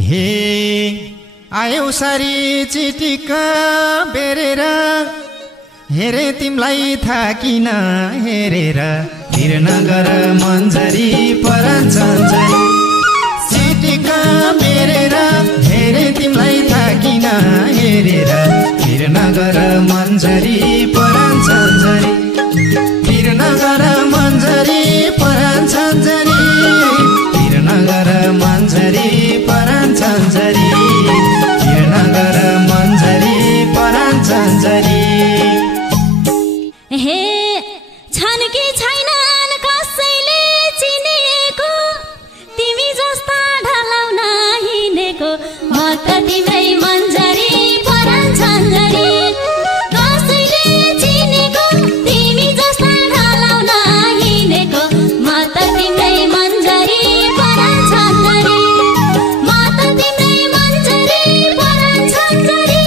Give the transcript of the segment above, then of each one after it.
हे आयौ सारी चिटिक्क बेरेर हेरे तिमलाई थाकिन हेरेर भिर नगर मन्जरी परान छन्जरी चिटिक्क बेरेर हेरे तिमलाई थाकिन हेरेर भिर नगर मन्जरी परान छन्जरी भिर नगर मन्जरी परान छन्जरी भिर नगर मन्जरी परान छन्जरी भिर नगर मन्जरी परान छन्जरी हे छन् कि छैनन् कसैले चिनेको तिमी जस्ता ढलाउन हिँडेको म त तिम्रै मन्जरी परान छन्जरी कसैले चिनेको तिमी जस्ता ढलाउन हिँडेको म त तिम्रै मन्जरी परान छन्जरी म त तिम्रै मन्जरी परान छन्जरी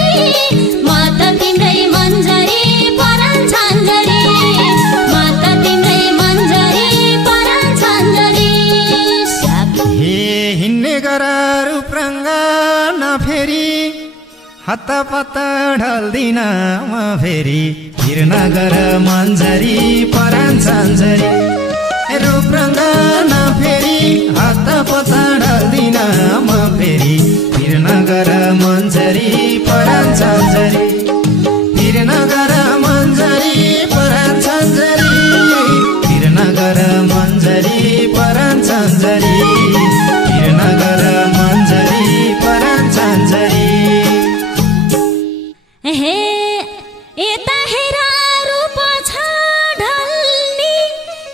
म त तिम्रै मन्जरी परान छन्जरी म त तिम्रै मन्जरी परान छन्जरी हे हिँड्ने गर रूपरङ्ग नफेरी हत्तपत्त ढल्दिन म फेरि भिर नगर मन्जरी परान छन्जरी रूपरङ्ग नफेरी हत्तपत्त ढल्दिन म फेरि भिर नगर मन्जरी परान छन्जरी भिर नगर मन्जरी परान छन्जरी भिर नगर मन्जरी परान छन्जरी भिर नगर मन्जरी परान छन्जरी हे यता हेर रूप छ ढल्नी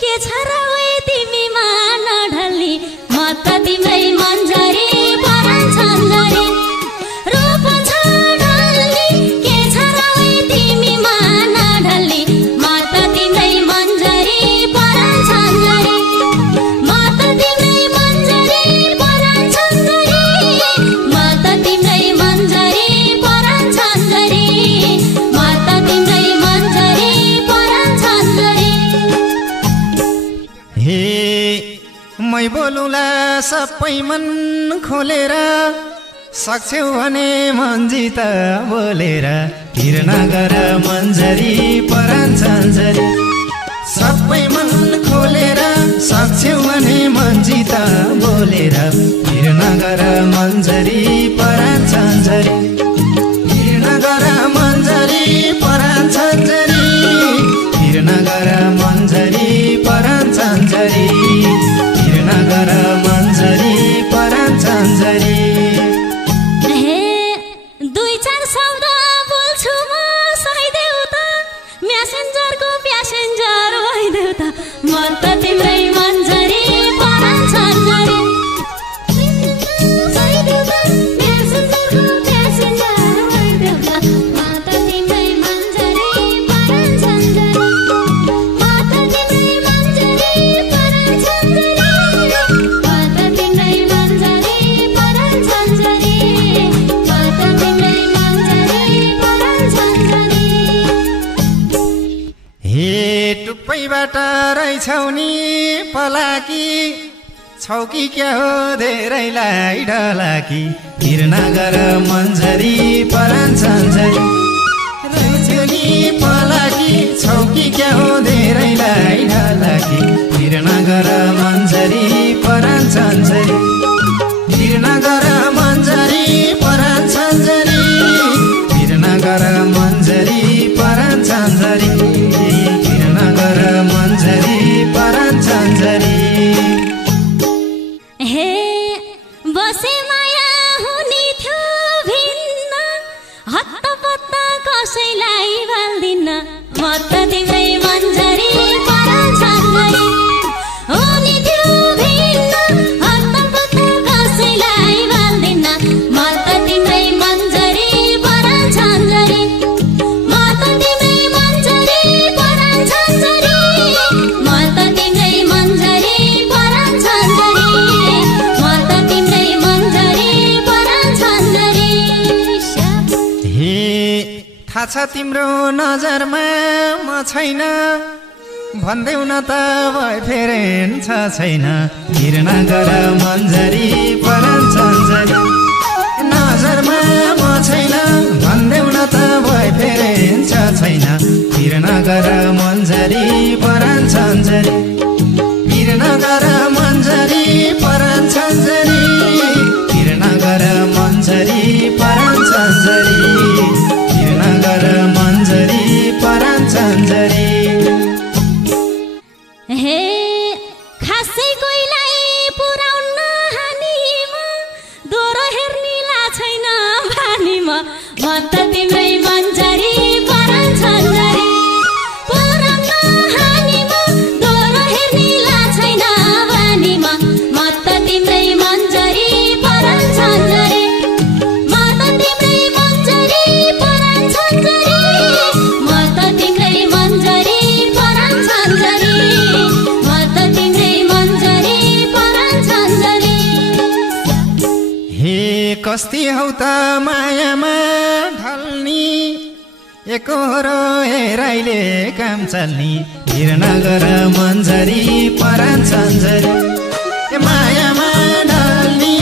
के छ र ओए तिमीमा नढल्नी म त तिम्रै मन्जरी परान छन्जरी रूप छ ढल्नी के छ र ओए तिमीमा नढल्नी म त तिम्रै मन्जरी परान छन्जरी म त तिम्रै मन्जरी परान छन्जरी म त तिम्रै मन्जरी परान छन्जरी म त तिम्रै मन्जरी परान छन्जरी हे मै बोलुला सबै मन खोलेर सक्छौ भने मन्जित बोलेर भिर नगर मन्जरी परान छन्जरी सबै मन खोलेर सक्छौ भने मन्जित बोलेर भिर नगर मन्जरी परान छन्जरी भिर नगर मन्जरी परान छन्जरी भिर नगर मन्जरी परान छन्जरी भिर नगर मन्जरी परान छन्जरी हे दुई चार शब्द बोल्छु म सहिदेऊ त म्यासेन्जरको प्यासेन्जर भइदेऊ त म त तिम्रै मन्जरी परान छन्जरी सहिदेऊ त म्यासेन्जरको प्यासेन्जर भइदेऊ त म त तिम्रै मन्जरी परान छन्जरी म त तिम्रै मन्जरी परान छन्जरी म त तिम्रै मन्जरी परान छन्जरी म त तिम्रै मन्जरी परान छन्जरी हे टुप्पैबाट रहेछौ नि पलाकी छौ कि क्या हो धेरैलाई ढलाकी भिर नगर मन्जरी परान छन्जरी रहेछौ नि पलाकी छौ कि क्या हो धेरैलाई ढलाकी भिर नगर मन्जरी परान छन्जरी भिर नगर मन्जरी परान छन्जरी भिर नगर मन्जरी परान छन्जरी भिर नगर मन्जरी परान छन्जरी हे बसे माया हुने थियो भिन्न हत्तपत्त कसैलाई भाल्दिन्न म त तिम्रै मन्जरी परान छन्जरी हुने थियो भिन्न हत्तपत्त कसैलाई भाल्दिन्न म त तिम्रै मन्जरी परान छन्जरी म त तिम्रै मन्जरी परान छन्जरी म त तिम्रै मन्जरी परान छन्जरी म त तिम्रै मन्जरी परान छन्जरी हे थाहा छ तिम्रो नजरमा म छैन भन्देऊ न त भए फेरेन छ छैन भिर नगर मन्जरी परान छन्जरी मन्जरी परान छन्जरी वीरनगर मन्जरी परान छन्जरी हे खासै कोहीलाई पुराउन हानीमा दोरो हेर्नेला छैन बानीमा म त तिम्रै मन्जरी परान छन्जरी पुराउन हानीमा दोरो हेर्नेला छैन बानीमा म त तिम्रै मन्जरी परान छन्जरी म त तिम्रै मन्जरी परान छन्जरी म त तिम्रै मन्जरी परान छन्जरी म त तिम्रै मन्जरी परान छन्जरी हे कस्ती हौ त मायामा ढल्नी एकहोरो हेराइले काम चल्नी वीरनगर मन्जरी परान छन्जरी मायामा ढल्नी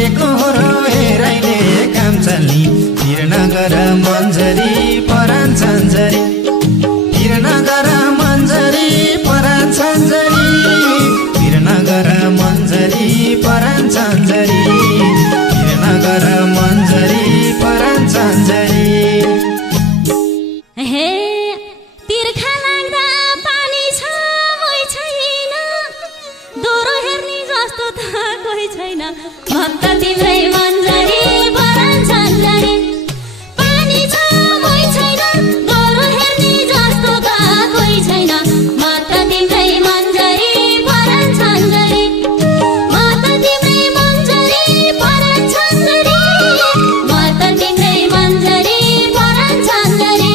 एकहोरो हेराइले काम चल्नी वीरनगर मन्जरी परान छन्जरी वीरनगर मन्जरी परान छन्जरी वीरनगर मन्जरी परान छन्जरी वीरनगर मन्जरी परान छन्जरी हे तिर्खा लाग्दा पानी छ कोही छैन दोरो हेर्ने जस्तो त कोही छैन म त तिम्रै मन्जरी परान छन्जरी पानी छ कोही छैन दोरो हेर्ने जस्तो त कोही छैन म त तिम्रै मन्जरी परान छन्जरी म त तिम्रै मन्जरी परान छन्जरी म त तिम्रै मन्जरी परान छन्जरी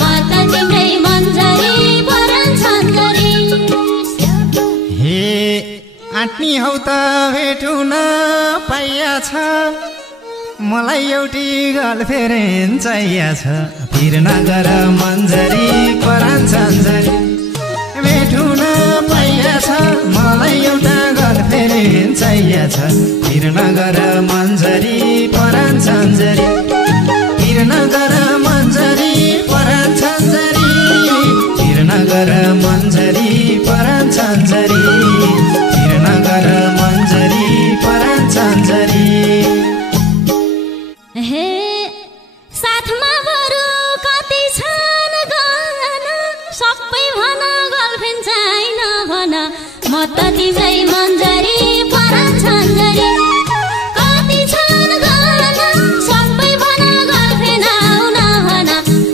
म त तिम्रै मन्जरी परान छन्जरी हे आँट्नी हौ त भेटुन पाइया छ मलाई एउटी गर्लफ्रेन्ड चाहिया छ वीरनगर मन्जरी परान छन्जरी भेटुन पाइया छ मलाई एउटा गर्लफ्रेन्ड चाहिया छ वीरनगर मन्जरी परान छन्जरी वीरनगर मन्जरी परान छन्जरी वीरनगर मन्जरी परान छन्जरी वीरनगर मन्जरी परान छन्जरी हे साथमा बरु कति छन् गहना सबै भन गर्लफ्रेन्ड छैन भन म त तिम्रै मन्जरी परान छन्जरी कति छन् गहना सबै भन गर्लफ्रेन्ड आउन भन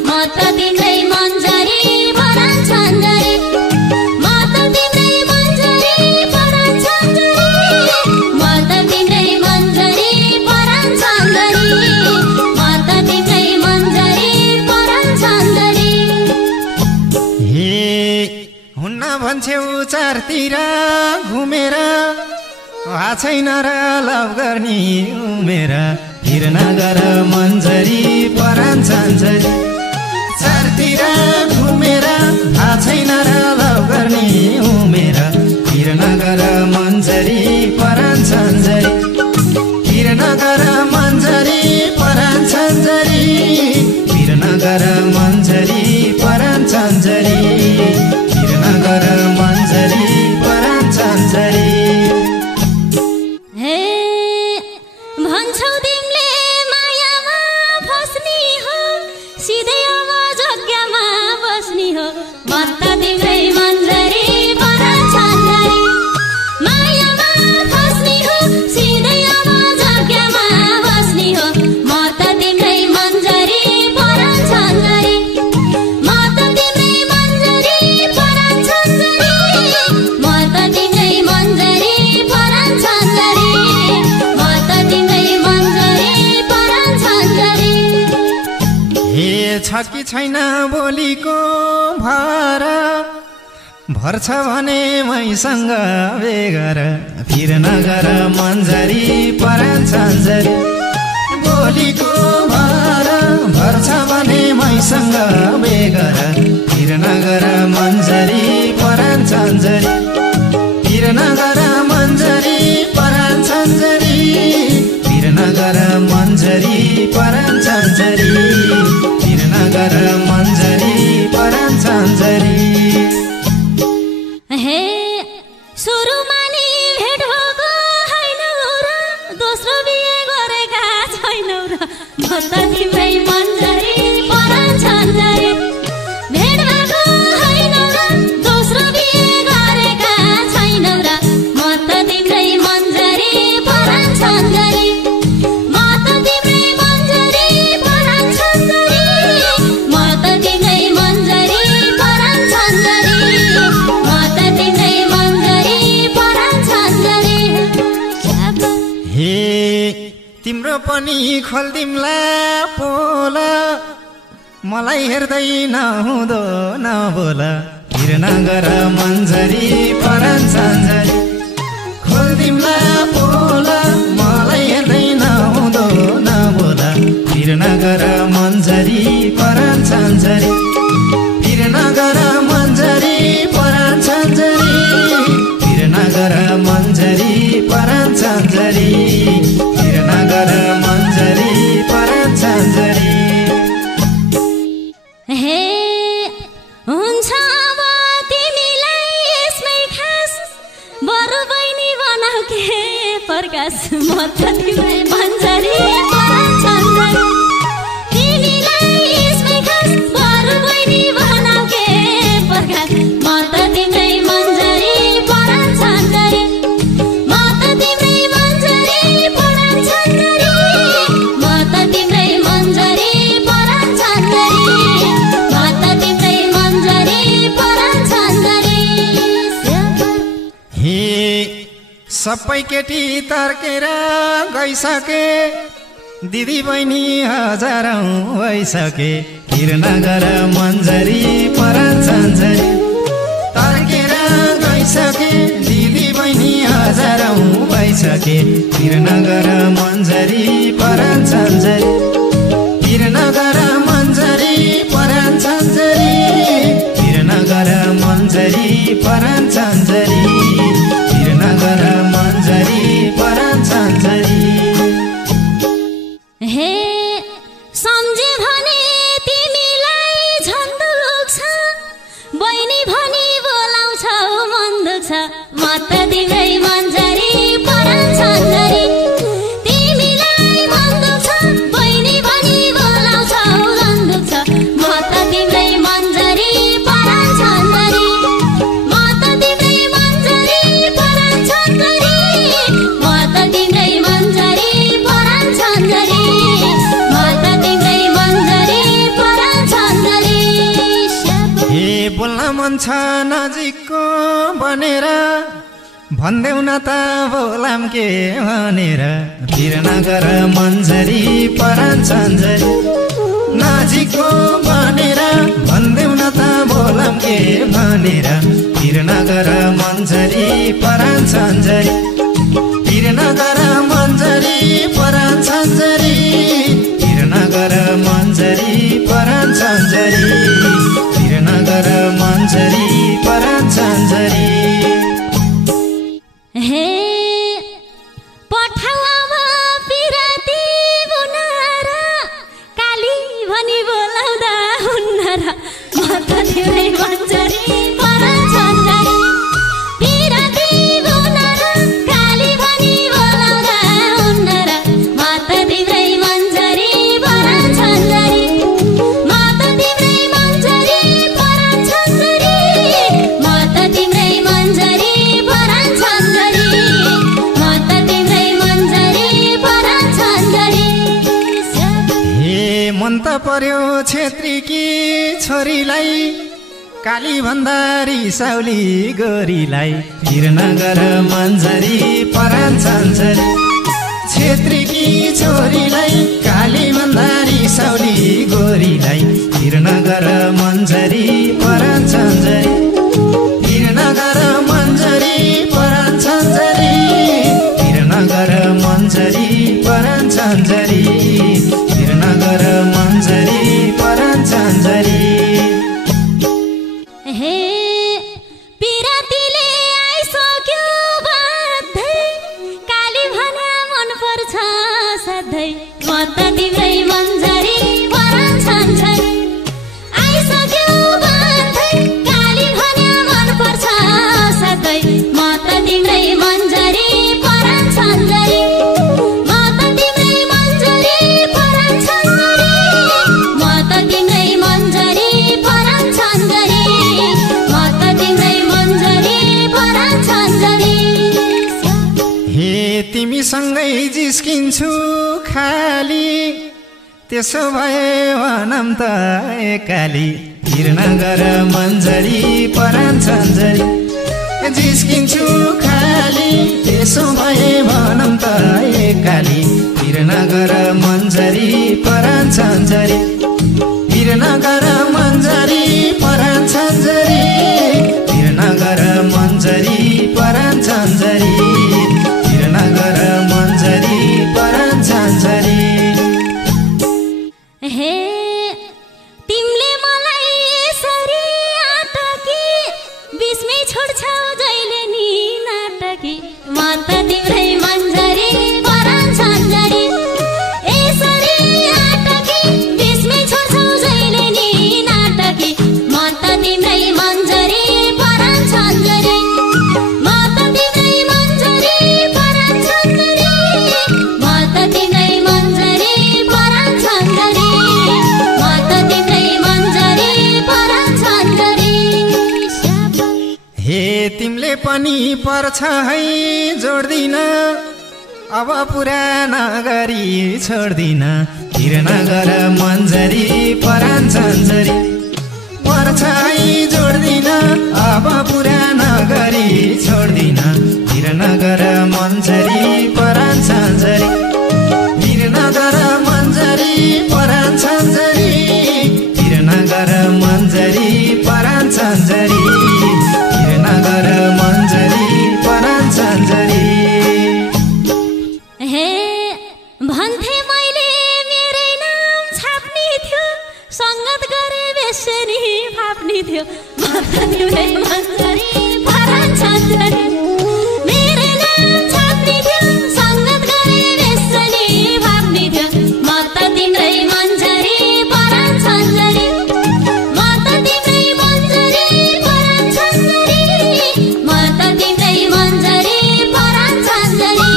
म त तिम्रै मन्जरी परान छन्जरी म त तिम्रै मन्जरी परान छन्जरी म त तिम्रै मन्जरी परान छन्जरी म त तिम्रै मन्जरी परान छन्जरी हे हुन्न भन्छौ चारतिर घुमेर छैन र लभ गर्ने उमेर वीरनगर मन्जरी परान छन्जरी चारतिर घुमेर छैन र लभ गर्ने उमेर वीरनगर मन्जरी परान छन्जरी वीरनगर मन्जरी परान छन्जरी वीरनगर मन्जरी परान छन्जरी वीरनगर मन्जरी परान छन्जरी हे भन्छौ तिमीले मायामा फस्नी हो सिधै अब जग्गामा बस्नी हो म त तिम्रै मन्जरी परान छन्जरी मायामा फस्नी हो सिधै अब जग्गामा बस्नी हो म त तिम्रै मन्जरी परान छन्जरी म त तिम्रै मन्जरी परान छन्जरी म त तिम्रै मन्जरी परान छन्जरी म त तिम्रै मन्जरी परान छन्जरी हे छ कि छैन बोलीको भर भर्छ भने मैसँग बेगर वीरनगर मन्जरी परान छन्जरी बोलीको भर भर्छ भने मैसँग बेगर वीरनगर मन्जरी परान छन्जरी वीरनगर मन्जरी परान छन्जरी वीरनगर मन्जरी परान छन्जरी वीरनगर मन्जरी परान छन्जरी हे सुरुमा नि भेट भएको होइन र दोस्रो बिहे गरेका छौ त तिम्रै मन्जरी परान छन्जरी भेट भएको होइन र दोस्रो बिहे गरेका छैनौ र म त तिम्रै मन्जरी परान छन्जरी म त तिम्रै मन्जरी परान छन्जरी म त तिम्रै मन्जरी परान छन्जरी म त तिम्रै मन्जरी परान छन्जरी हे तिम्रो पनि खोल्दिम्ला पोला मलाई हेर्दै नहुँदो नबोल फिर नगर मन्जरी परान छन्जरी खोल्दिम्ला पोला मलाई हेर्दै नहुँदो नबोल फिर नगर मन्जरी परान छन्जरी फिर नगर मन्जरी परान छन्जरी फिर नगर मन्जरी परान छन्जरी फिर नगर मन्जरी परान छन्जरी हे हुन्छ अब तिमीलाई यसमै खास बरु बहिनी बनाऊ के प्रकाश म त तिम्रै मन्जरी परान छन्जरी तिमीलाई यसमै खास बरु बहिनी बनाऊ के प्रकाश म त तिम्रै मन्जरी परान छन्जरी म त तिम्रै मन्जरी परान छन्जरी म त तिम्रै मन्जरी परान छन्जरी म त तिम्रै मन्जरी परान छन्जरी हे सबै केटी तर्केर गइसके दिदी बहिनी हजारौँ भइसके फिर नगर मन्जरी परान छन्जरी तर्केर गइसके दिदी बहिनी हजारौँ भइसके फिर नगर मन्जरी परान छन्जरी फिर नगर मन्जरी परान छन्जरी फिर नगर मन्जरी परान छन्जरी फिर नगर मन्जरी परान छन्जरी हे सम्झे भने तिमीलाई झन् दुख्छ बहिनी भनी बोलाउँछौ मन दुख्छ म त तिम्रै मन्जरी परान छन्जरी तिमीलाई मन दुख्छ बहिनी भनी बोलाउँछौ मन दुख्छ म त तिम्रै मन्जरी परान छन्जरी म त तिम्रै मन्जरी परान छन्जरी म त तिम्रै मन्जरी परान छन्जरी म त तिम्रै मन्जरी परान छन्जरी हे बोल्न मन छ नजिकको बनेर भन्देऊ न त बोलाम के भनेर फिर नगर मन्जरी परान छन्जरी नजिकको बनेर भन्देऊ न त बोलाम के भनेर फिर नगर मन्जरी परान छन्जरी फिर नगर मन्जरी परान छन्जरी फिर नगर मन्जरी परान छन्जरी फिर नगर मन्जरी परान छन्जरी हे पठाउ अब पिराती बुनाएर काली भनी बोलाउँदा हुन्न र म त तिम्रै मन्जरी परान छन्जरी पिराती बुनाएर काली भनी बोलाउँदा हुन्न र म त तिम्रै मन्जरी परान छन्जरी म त तिम्रै मन्जरी परान छन्जरी म त तिम्रै मन्जरी परान छन्जरी म त तिम्रै मन्जरी परान छन्जरी हे मन त पर्यो छेत्रीकी छोरीलाई काली भन्दा रिसाउली गोरीलाई फिर नगर मन्जरी परान छन्जरी छेत्रीकी छोरीलाई काली भन्दा रिसाउली गोरीलाई फिर नगर मन्जरी परान छन्जरी फिर नगर मन्जरी परान छन्जरी फिर नगर मन्जरी परान छन्जरी फिर नगर मन्जरी परान छन्जरी हे पिरातीले आइसक्यो बाध्यै काली भन्या मन पर्छ सधैँ म त तिम्रै मन्जरी परान छन्जरी आइसक्यो बाध्यै काली भन्या मन पर्छ सधैँ म त तिम्रै मन्जरी परान छन्जरी म त तिम्रै मन्जरी परान छन्जरी जिस्किन्छु खाली त्यसो भए भनम त एकाली वीरनगर मन्जरी परान छन्जरी जिस्किन्छु खाली त्यसो भए भनम त एकाली वीरनगर मन्जरी परान छन्जरी वीरनगर मन्जरी परान छन्जरी वीरनगर मन्जरी परान छन्जरी वीरनगर मन्जरी परान छन्जरी हे तिमीले मलाई यसरी आटकी बिचमै छोड्छौ जहिले नि नाटकी म त तिम्रै मन्जरी परान छन्जरी यसरी आटकी बिचमै छोड्छौ जहिले नि नाटकी म त तिम्रै मन्जरी परान छन्जरी म त तिम्रै मन्जरी परान छन्जरी म त तिम्रै मन्जरी परान छन्जरी हे तिमीले पनि पर्छ है जोड्दिन अब पुराना गरी छोड्दिन वीरनगर मन्जरी परान छन्जरी पर्छ है जोड्दिन अब पुराना गरी छोड्दिन वीरनगर मन्जरी परान छन्जरी वीरनगर मन्जरी परान छन्जरी वीरनगर मन्जरी परान छन्जरी वीरनगर मन्जरी परान छन्जरी हे भन्थे मैले मेरै नाम छाप्ने थियो संगत गरे बेसरी फाप्ने थियो म त तिम्रै मन्जरी परान छन्जरी मेरै नाम छाप्ने थियो संगत गरे बेसरी फाप्ने थियो म त तिम्रै मन्जरी परान छन्जरी म त तिम्रै मन्जरी परान छन्जरी म त तिम्रै मन्जरी परान छन्जरी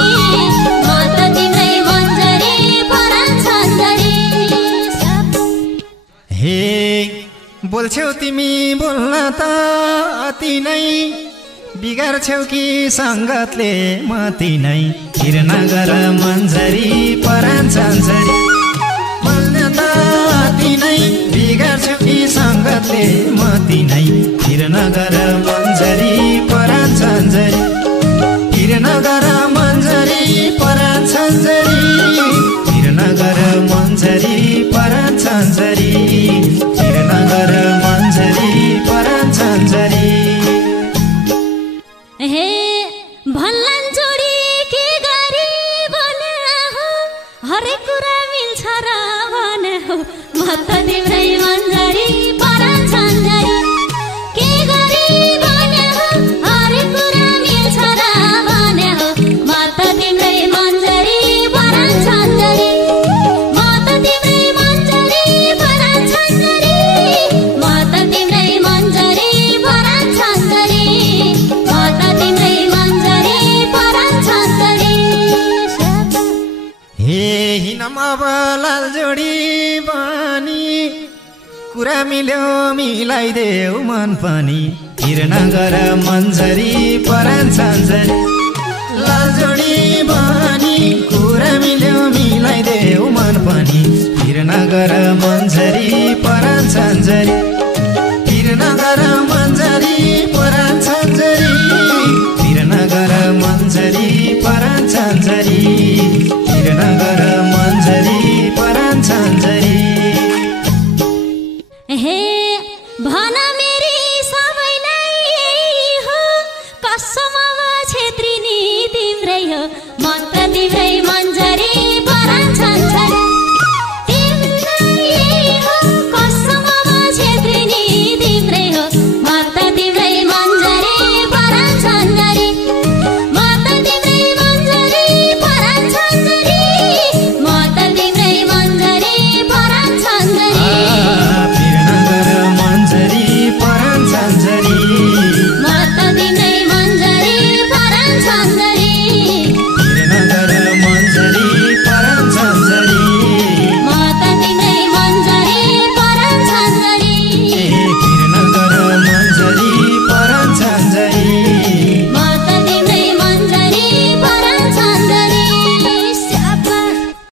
म त तिम्रै मन्जरी परान छन्जरी हे बोल्छौ तिमी बोल्न त अति नै बिगार्छौ कि सङ्गतले मति नै वीरनगर मन्जरी परान छन्जरी बोल्न त अति नै बिगार्छौ कि सङ्गतले मति नै वीरनगर मन्जरी परान छन्जरी वीरनगर मन्जरी परान छन्जरी वीरनगर मन्जरी परान छन्जरी वीरनगर मन्जरी परान छन्जरी हे भन्लान् जोडी के गरी बने हो हरेक कुरा मिल्छ र भने हो म त तिम्रै मन्जरी परान छन्जरी के गरी बने हो हरेक कुरा मिल्छ र भने हो म त तिम्रै मन्जरी परान छन्जरी म त तिम्रै मन्जरी परान छन्जरी म त तिम्रै मन्जरी परान छन्जरी म त तिम्रै मन्जरी परान छन्जरी हे हिनम अब लाल जोडी बनी कुरा मिल्यो मिलाइदेऊ मन पनि वीरनगर मन्जरी परान छन्जरी लाल जोडी बनी कुरा मिल्यो मिलाइदेऊ मन पनि वीरनगर मन्जरी